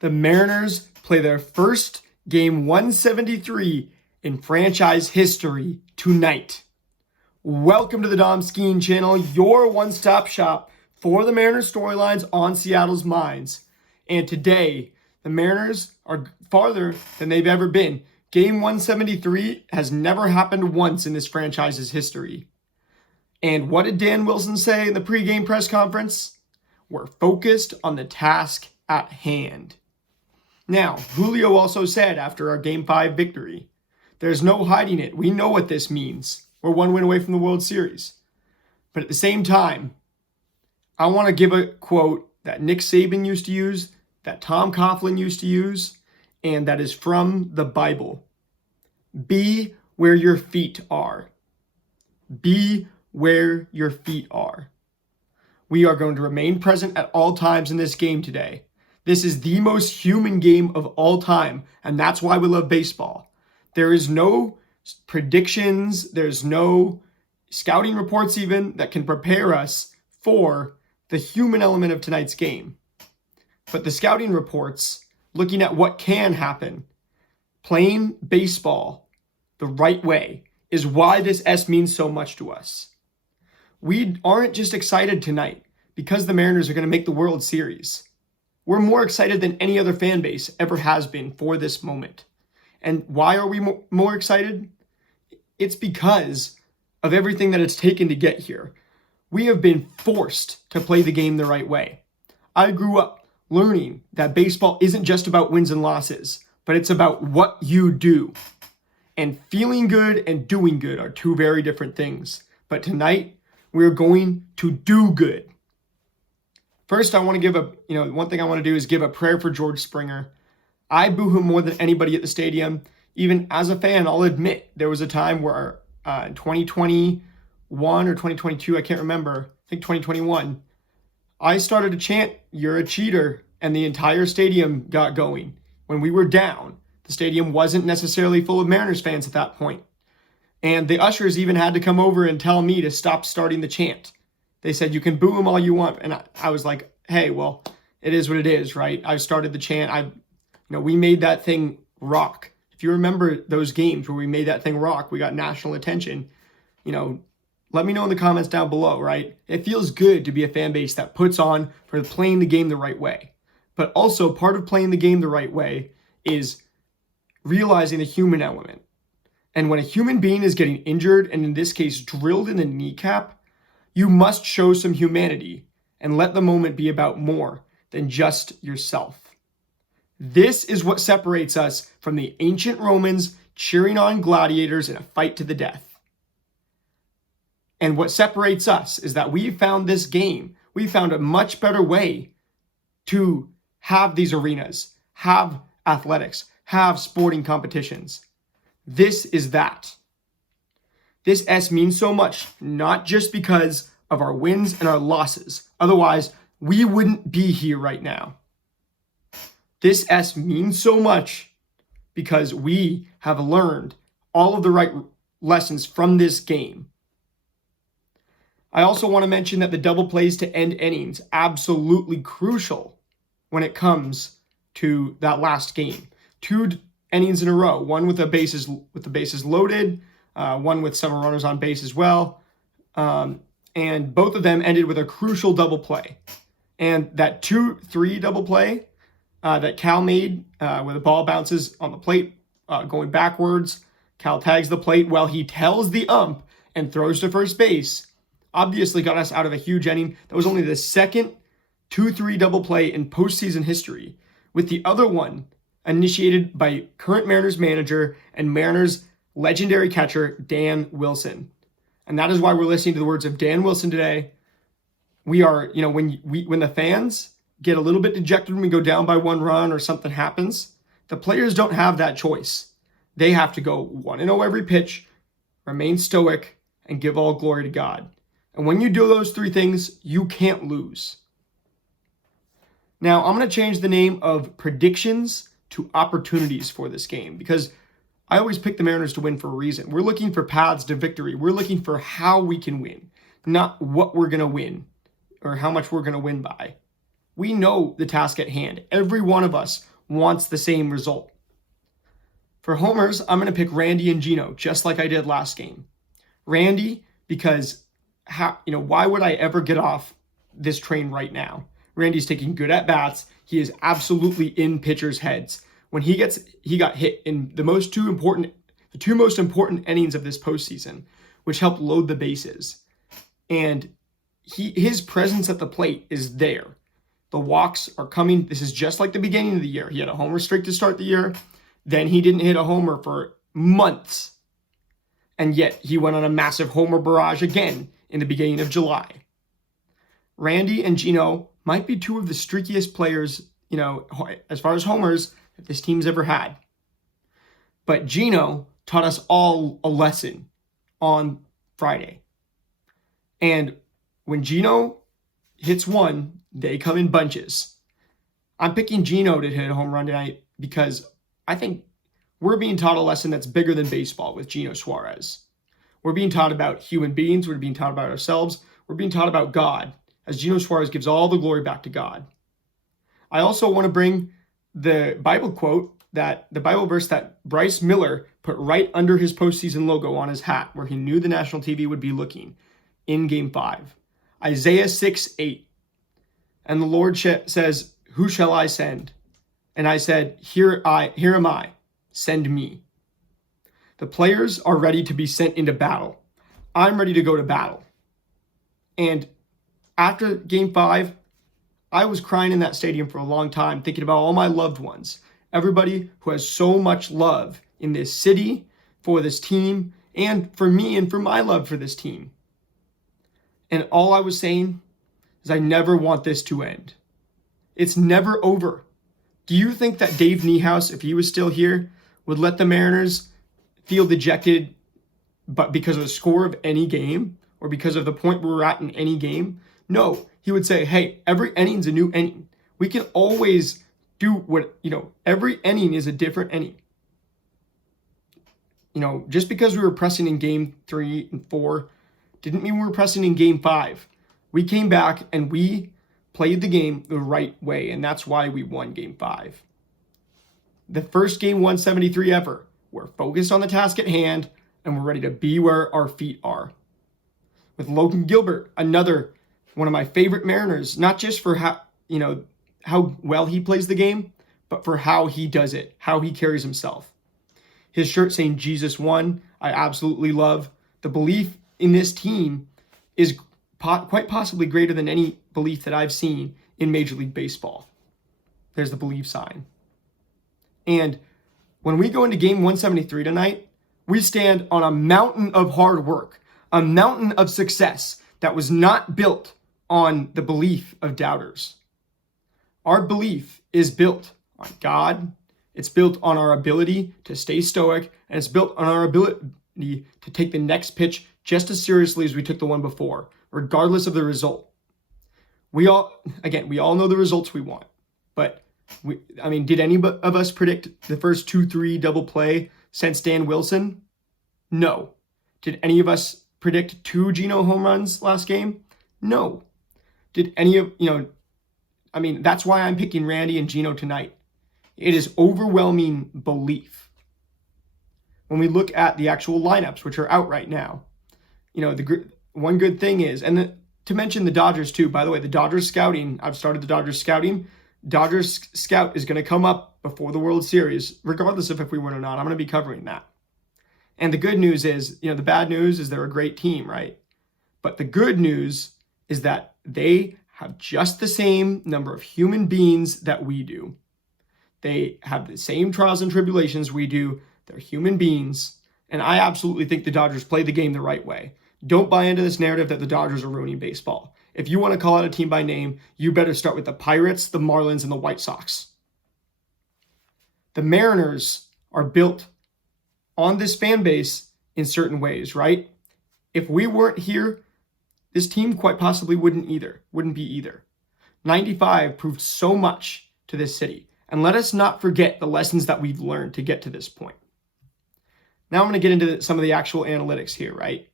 The Mariners play their first game 173 in franchise history tonight. Welcome to the Dom Skeen channel, your one-stop shop for the Mariners storylines on Seattle's minds. And today, the Mariners are farther than they've ever been. Game 173 has never happened once in this franchise's history. And what did Dan Wilson say in the pregame press conference? We're focused on the task at hand. Now, Julio also said after our Game 5 victory, there's no hiding it. We know what this means. We're one win away from the World Series. But at the same time, I want to give a quote that Nick Saban used to use, that Tom Coughlin used to use, and that is from the Bible. Be where your feet are. Be where your feet are. We are going to remain present at all times in this game today. This is the most human game of all time, and that's why we love baseball. There is no predictions, there's no scouting reports even that can prepare us for the human element of tonight's game. But the scouting reports, looking at what can happen, playing baseball the right way, is why this S means so much to us. We aren't just excited tonight because the Mariners are going to make the World Series. We're more excited than any other fan base ever has been for this moment. And why are we more excited? It's because of everything that it's taken to get here. We have been forced to play the game the right way. I grew up learning that baseball isn't just about wins and losses, but it's about what you do. And feeling good and doing good are two very different things. But tonight, we're going to do good. First, I want to give one thing I want to do is give a prayer for George Springer. I boo him more than anybody at the stadium. Even as a fan, I'll admit there was a time where in 2021 or 2022, I can't remember, I think 2021, I started to chant, "You're a cheater," and the entire stadium got going. When we were down, the stadium wasn't necessarily full of Mariners fans at that point. And the ushers even had to come over and tell me to stop starting the chant. They said, "You can boo him all you want." And I was like, hey, well, it is what it is, right? I started the chant. We made that thing rock. If you remember those games where we made that thing rock, we got national attention. Let me know in the comments down below, right? It feels good to be a fan base that puts on for playing the game the right way. But also part of playing the game the right way is realizing the human element. And when a human being is getting injured, and in this case, drilled in the kneecap, you must show some humanity and let the moment be about more than just yourself. This is what separates us from the ancient Romans cheering on gladiators in a fight to the death. And what separates us is that we found this game. We found a much better way to have these arenas, have athletics, have sporting competitions. This is that. This S means so much, not just because of our wins and our losses. Otherwise, we wouldn't be here right now. This S means so much because we have learned all of the right lessons from this game. I also want to mention that the double plays to end innings, absolutely crucial when it comes to that last game. 2 innings in a row, one with the bases loaded, one with several runners on base as well. And both of them ended with a crucial double play. And that 2-3 double play that Cal made where the ball bounces on the plate going backwards, Cal tags the plate while he tells the ump and throws to first base, obviously got us out of a huge inning. That was only the second 2-3 double play in postseason history, with the other one initiated by current Mariners manager and Mariners legendary catcher Dan Wilson. And that is why we're listening to the words of Dan Wilson today. We are, when the fans get a little bit dejected when we go down by 1 run or something happens, the players don't have that choice. They have to go 1-0 every pitch, remain stoic, and give all glory to God. And when you do those 3 things, you can't lose. Now, I'm going to change the name of predictions to opportunities for this game because I always pick the Mariners to win for a reason. We're looking for paths to victory. We're looking for how we can win, not what we're going to win or how much we're going to win by. We know the task at hand. Every one of us wants the same result. For homers, I'm going to pick Randy and Gino, just like I did last game. Randy, because why would I ever get off this train right now? Randy's taking good at bats. He is absolutely in pitchers' heads. When he got hit in the two most important innings of this postseason, which helped load the bases. And his presence at the plate is there. The walks are coming. This is just like the beginning of the year. He had a homer streak to start the year. Then he didn't hit a homer for months. And yet he went on a massive homer barrage again in the beginning of July. Randy and Gino might be two of the streakiest players, as far as homers that this team's ever had. But Gino taught us all a lesson on Friday. And when Gino hits one, they come in bunches. I'm picking Gino to hit a home run tonight because I think we're being taught a lesson that's bigger than baseball with Gino Suarez. We're being taught about human beings. We're being taught about ourselves. We're being taught about God, as Gino Suarez gives all the glory back to God. I also want to bring the Bible quote, the Bible verse that Bryce Miller put right under his postseason logo on his hat, where he knew the national TV would be looking in Game 5. Isaiah 6:8. And the Lord says, "Who shall I send?" And I said, here am I, send me. The players are ready to be sent into battle. I'm ready to go to battle. And after Game 5, I was crying in that stadium for a long time, thinking about all my loved ones, everybody who has so much love in this city, for this team, and for me and for my love for this team. And all I was saying is I never want this to end. It's never over. Do you think that Dave Niehaus, if he was still here, would let the Mariners feel dejected but because of the score of any game or because of the point we're at in any game? No, he would say, hey, every inning's a new inning. We can always do every inning is a different inning. Just because we were pressing in Game 3 and 4 didn't mean we were pressing in Game 5. We came back and we played the game the right way, and that's why we won Game 5. The first game 173 ever. We're focused on the task at hand, and we're ready to be where our feet are. With Logan Gilbert, another one of my favorite Mariners, not just for how well he plays the game, but for how he does it, how he carries himself. His shirt saying Jesus won, I absolutely love. The belief in this team is quite possibly greater than any belief that I've seen in Major League Baseball. There's the believe sign. And when we go into Game 173 tonight, we stand on a mountain of hard work, a mountain of success that was not built on the belief of doubters. Our belief is built on God. It's built on our ability to stay stoic, and it's built on our ability to take the next pitch just as seriously as we took the one before, regardless of the result. We all know the results we want, but did any of us predict the first 2-3 double play since Dan Wilson? No. Did any of us predict 2 Gino home runs last game? No. Did any of, that's why I'm picking Randy and Gino tonight. It is overwhelming belief. When we look at the actual lineups, which are out right now, one good thing is, to mention the Dodgers too, by the way, the Dodgers scouting, I've started the Dodgers scouting. Dodgers scout is going to come up before the World Series, regardless of if we win or not. I'm going to be covering that. And the good news is, the bad news is they're a great team, right? But the good news is that they have just the same number of human beings that we do. They have the same trials and tribulations we do. They're human beings. And I absolutely think the Dodgers play the game the right way. Don't buy into this narrative that the Dodgers are ruining baseball. If you want to call out a team by name, you better start with the Pirates, the Marlins, and the White Sox. The Mariners are built on this fan base in certain ways, right? If we weren't here, this team quite possibly wouldn't be either. 95 proved so much to this city. And let us not forget the lessons that we've learned to get to this point. Now I'm going to get into some of the actual analytics here, right?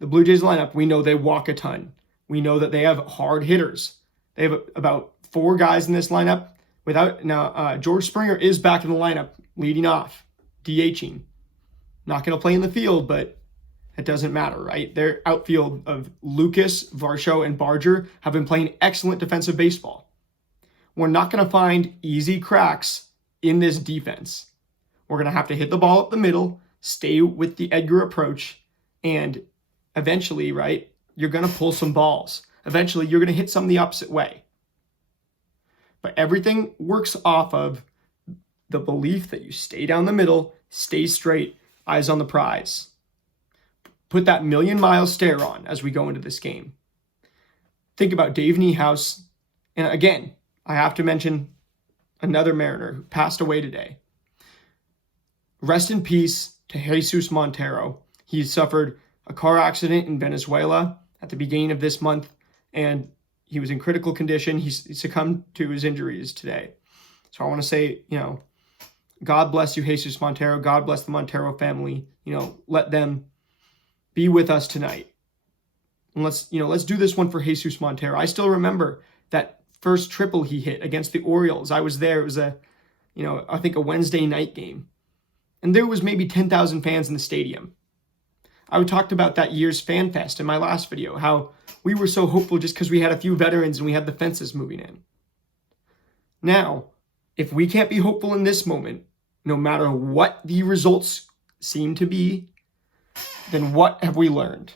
The Blue Jays lineup, we know they walk a ton. We know that they have hard hitters. They have about 4 guys in this lineup. George Springer is back in the lineup, leading off, DHing. Not going to play in the field, but it doesn't matter, right? Their outfield of Lucas, Varsho, and Barger have been playing excellent defensive baseball. We're not going to find easy cracks in this defense. We're going to have to hit the ball up the middle, stay with the Edgar approach, and eventually, right, you're going to pull some balls. Eventually, you're going to hit some the opposite way. But everything works off of the belief that you stay down the middle, stay straight, eyes on the prize. Put that million-mile stare on as we go into this game. Think about Dave Niehaus. And again, I have to mention another Mariner who passed away today. Rest in peace to Jesus Montero. He suffered a car accident in Venezuela at the beginning of this month, and he was in critical condition. He succumbed to his injuries today. So I want to say, God bless you, Jesus Montero. God bless the Montero family. Let them be with us tonight. And let's do this one for Jesus Montero. I still remember that first triple he hit against the Orioles. I was there. It was I think a Wednesday night game. And there was maybe 10,000 fans in the stadium. I talked about that year's Fan Fest in my last video, how we were so hopeful just because we had a few veterans and we had the fences moving in. Now, if we can't be hopeful in this moment, no matter what the results seem to be, then what have we learned?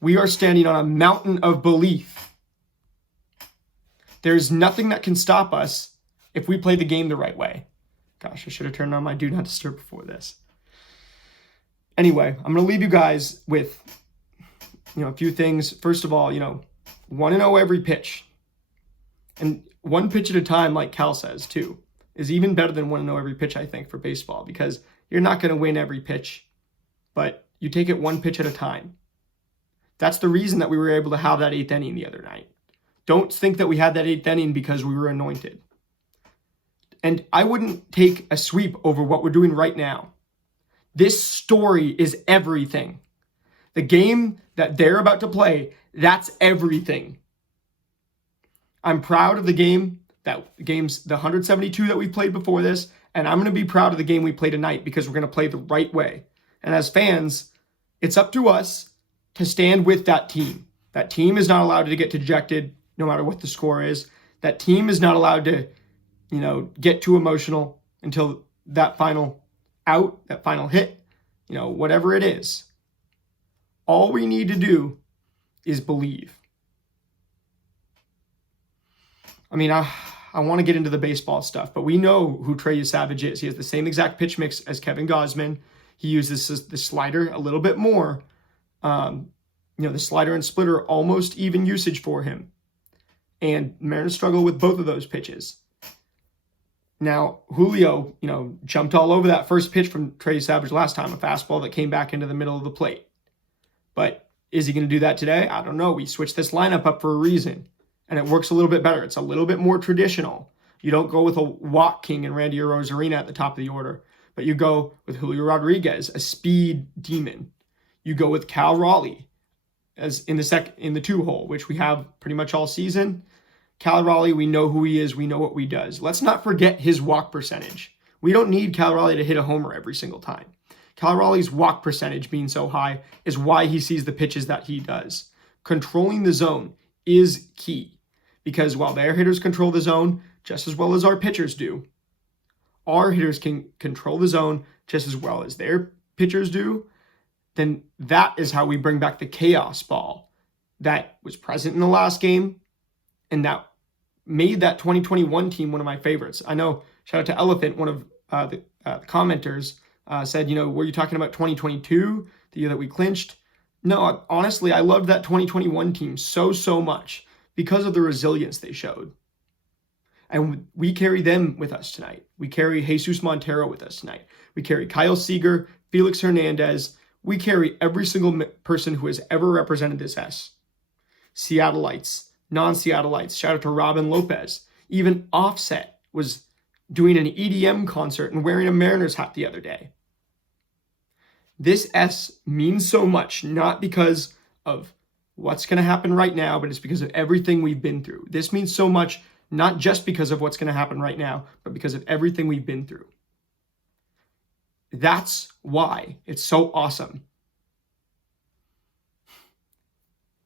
We are standing on a mountain of belief. There's nothing that can stop us if we play the game the right way. Gosh, I should have turned on my Do Not Disturb before this. Anyway, I'm going to leave you guys with, a few things. First of all, 1-0 every pitch. And one pitch at a time, like Cal says, too, is even better than 1-0 every pitch, I think, for baseball, because you're not going to win every pitch, but you take it one pitch at a time. That's the reason that we were able to have that 8th inning the other night. Don't think that we had that 8th inning because we were anointed. And I wouldn't take a sweep over what we're doing right now. This story is everything. The game that they're about to play, that's everything. I'm proud of the game, the 172 that we played before this, and I'm going to be proud of the game we play tonight because we're going to play the right way. And as fans, it's up to us to stand with that team. That team is not allowed to get dejected no matter what the score is. That team is not allowed to, get too emotional until that final out, that final hit, whatever it is. All we need to do is believe. I want to get into the baseball stuff, but we know who Trey Savage is. He has the same exact pitch mix as Kevin Gausman. He uses the slider a little bit more. The slider and splitter almost even usage for him. And Mariners struggle with both of those pitches. Now, Julio, jumped all over that first pitch from Trey Savage last time, a fastball that came back into the middle of the plate. But is he going to do that today? I don't know. We switched this lineup up for a reason, and it works a little bit better. It's a little bit more traditional. You don't go with a walk king and Randy Arozarena at the top of the order, but you go with Julio Rodriguez, a speed demon. You go with Cal Raleigh as in the 2-hole, which we have pretty much all season. Cal Raleigh, we know who he is. We know what he does. Let's not forget his walk percentage. We don't need Cal Raleigh to hit a homer every single time. Cal Raleigh's walk percentage being so high is why he sees the pitches that he does. Controlling the zone is key because while their hitters control the zone just as well as our pitchers do, our hitters can control the zone just as well as their pitchers do. Then that is how we bring back the chaos ball that was present in the last game and that made that 2021 team one of my favorites. I know, shout out to Elephant, one of the commenters, said, were you talking about 2022, the year that we clinched? No, honestly, I loved that 2021 team so much because of the resilience they showed. And we carry them with us tonight. We carry Jesus Montero with us tonight. We carry Kyle Seager, Felix Hernandez. We carry every single person who has ever represented this S. Seattleites, non-Seattleites. Shout out to Robin Lopez. Even Offset was doing an EDM concert and wearing a Mariners hat the other day. This S means so much, not because of what's going to happen right now, but it's because of everything we've been through. This means so much, not just because of what's going to happen right now, but because of everything we've been through. That's why it's so awesome.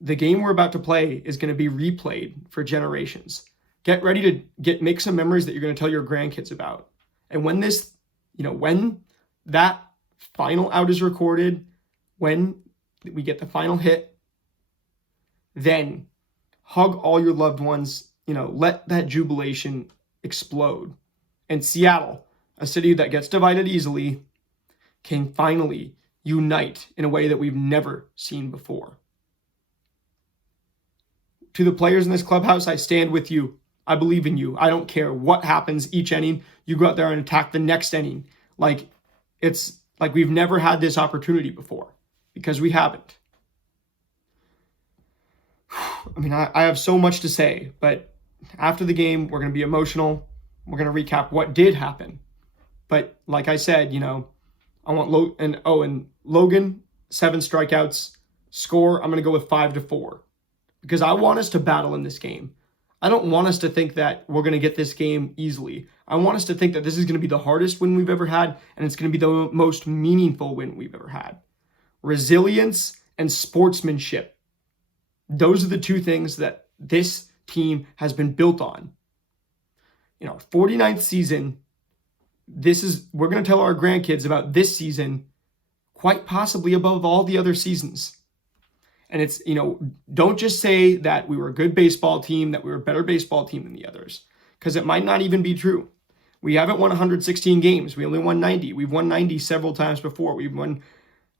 The game we're about to play is going to be replayed for generations. Get ready to make some memories that you're going to tell your grandkids about. And when when that final out is recorded, when we get the final hit, then hug all your loved ones, let that jubilation explode. And Seattle, a city that gets divided easily, can finally unite in a way that we've never seen before. To the players in this clubhouse, I stand with you. I believe in you. I don't care what happens each inning. You go out there and attack the next inning. It's like we've never had this opportunity before, because we haven't. I mean, I have so much to say, but after the game, we're going to be emotional. We're going to recap what did happen. But like I said, I want Logan, 7 strikeouts. Score, I'm going to go with 5-4. Because I want us to battle in this game. I don't want us to think that we're going to get this game easily. I want us to think that this is going to be the hardest win we've ever had, and it's going to be the most meaningful win we've ever had. Resilience and sportsmanship. Those are the two things that this team has been built on. 49th season, we're going to tell our grandkids about this season quite possibly above all the other seasons. And it's, don't just say that we were a good baseball team, that we were a better baseball team than the others, because it might not even be true. We haven't won 116 games. We only won 90. We've won 90 several times before. We've won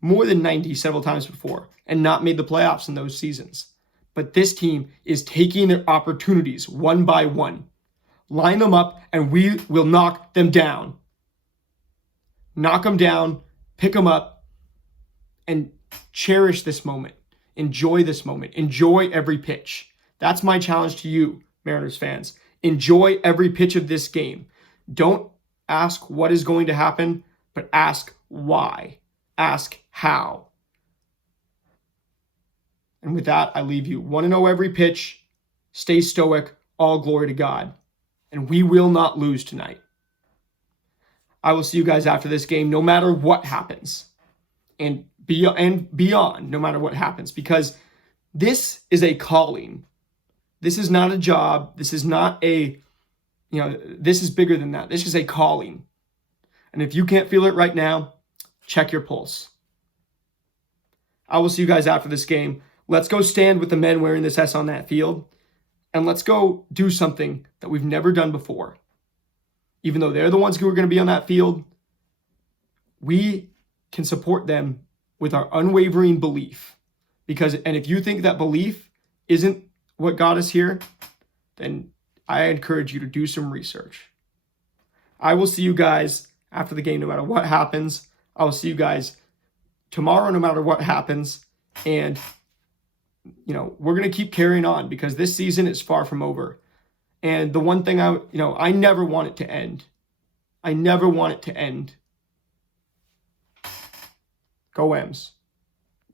more than 90 several times before and not made the playoffs in those seasons. But this team is taking their opportunities one by one. Line them up and we will knock them down. Knock them down, pick them up, and cherish this moment. Enjoy this moment. Enjoy every pitch. That's my challenge to you, Mariners fans. Enjoy every pitch of this game. Don't ask what is going to happen, but ask why. Ask how. And with that, I leave you. Want to know every pitch. Stay stoic. All glory to God. And we will not lose tonight. I will see you guys after this game, no matter what happens. And beyond, no matter what happens, because this is a calling. This is not a job. This is not this is bigger than that. This is a calling. And if you can't feel it right now, check your pulse. I will see you guys after this game. Let's go stand with the men wearing this S on that field, and let's go do something that we've never done before. Even though they're the ones who are going to be on that field, we can support them with our unwavering belief. And if you think that belief isn't what got us here, then I encourage you to do some research. I will see you guys after the game, no matter what happens. I will see you guys tomorrow, no matter what happens. And, we're going to keep carrying on, because this season is far from over. And the one thing I never want it to end. I never want it to end. Go M's.